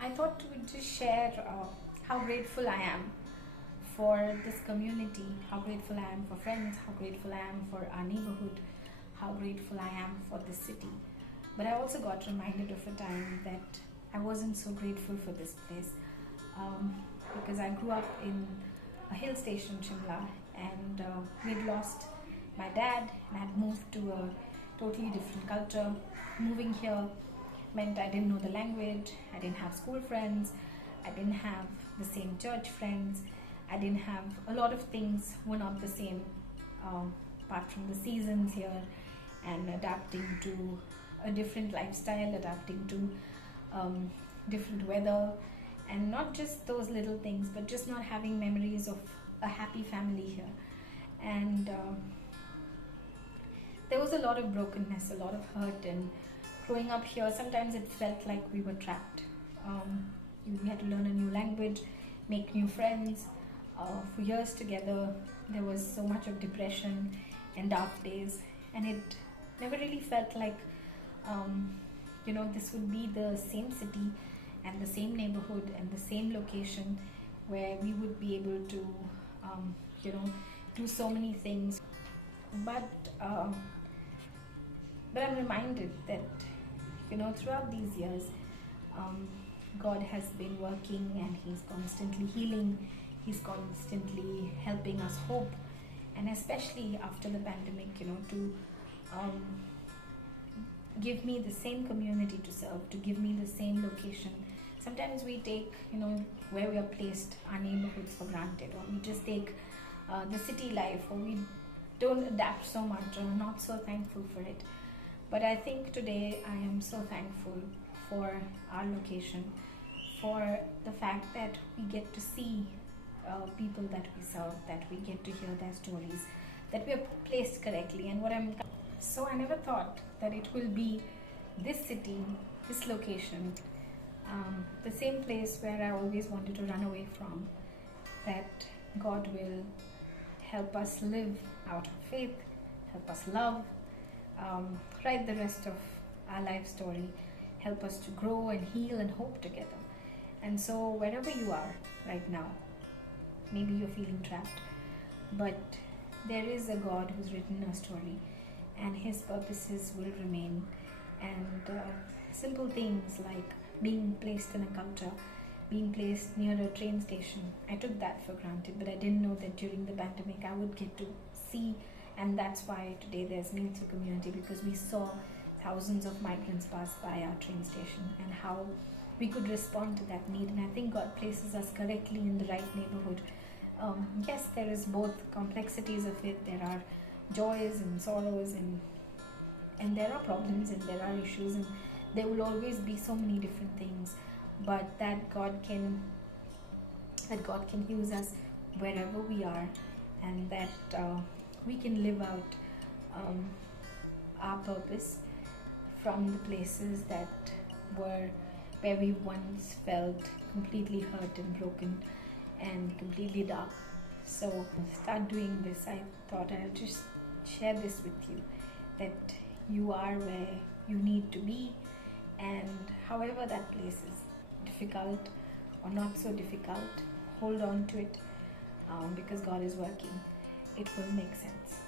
I thought to just share how grateful I am for this community, how grateful I am for friends, how grateful I am for our neighborhood, how grateful I am for this city. But I also got reminded of a time that I wasn't so grateful for this place um, because I grew up in a hill station, Shimla, and we'd lost my dad and had moved to a totally different culture. Moving here meant I didn't know the language, I didn't have school friends, I didn't have the same church friends, I didn't have a lot of things were not the same apart from the seasons here and adapting to a different lifestyle, adapting to different weather, and not just those little things, but just not having memories of a happy family here. And there was a lot of brokenness, a lot of hurt, and growing up here, sometimes it felt like we were trapped. We had to learn a new language, make new friends. For years together, there was so much of depression and dark days, and it never really felt like, this would be the same city and the same neighborhood and the same location where we would be able to, do so many things. But but I'm reminded that throughout these years, God has been working and He's constantly healing. He's constantly helping us hope, and especially after the pandemic, to give me the same community to serve, to give me the same location. Sometimes we take, where we are placed, our neighborhoods for granted, or we just take the city life, or we don't adapt so much, or not so thankful for it. But I think today I am so thankful for our location, for the fact that we get to see people that we serve, that we get to hear their stories, that we are placed correctly. And so I never thought that it will be this city, this location, the same place where I always wanted to run away from, that God will help us live out of faith, help us love, write the rest of our life story, help us to grow and heal and hope together. And so wherever you are right now, maybe you're feeling trapped, but there is a God who's written a story, and His purposes will remain. And simple things like being placed in a culture, being placed near a train station, I took that for granted, but I didn't know that during the pandemic I would get to see. And that's why today there's Meals for Community, because we saw thousands of migrants pass by our train station and how we could respond to that need. And I think God places us correctly in the right neighborhood. Yes, there is both complexities of it. There are joys and sorrows, and there are problems and there are issues, and there will always be so many different things. But that God can use us wherever we are, and that we can live out our purpose from the places where we once felt completely hurt and broken and completely dark. So start doing this. I thought I'll just share this with you, that you are where you need to be, and however that place is, difficult or not so difficult, hold on to it, because God is working. It will make sense.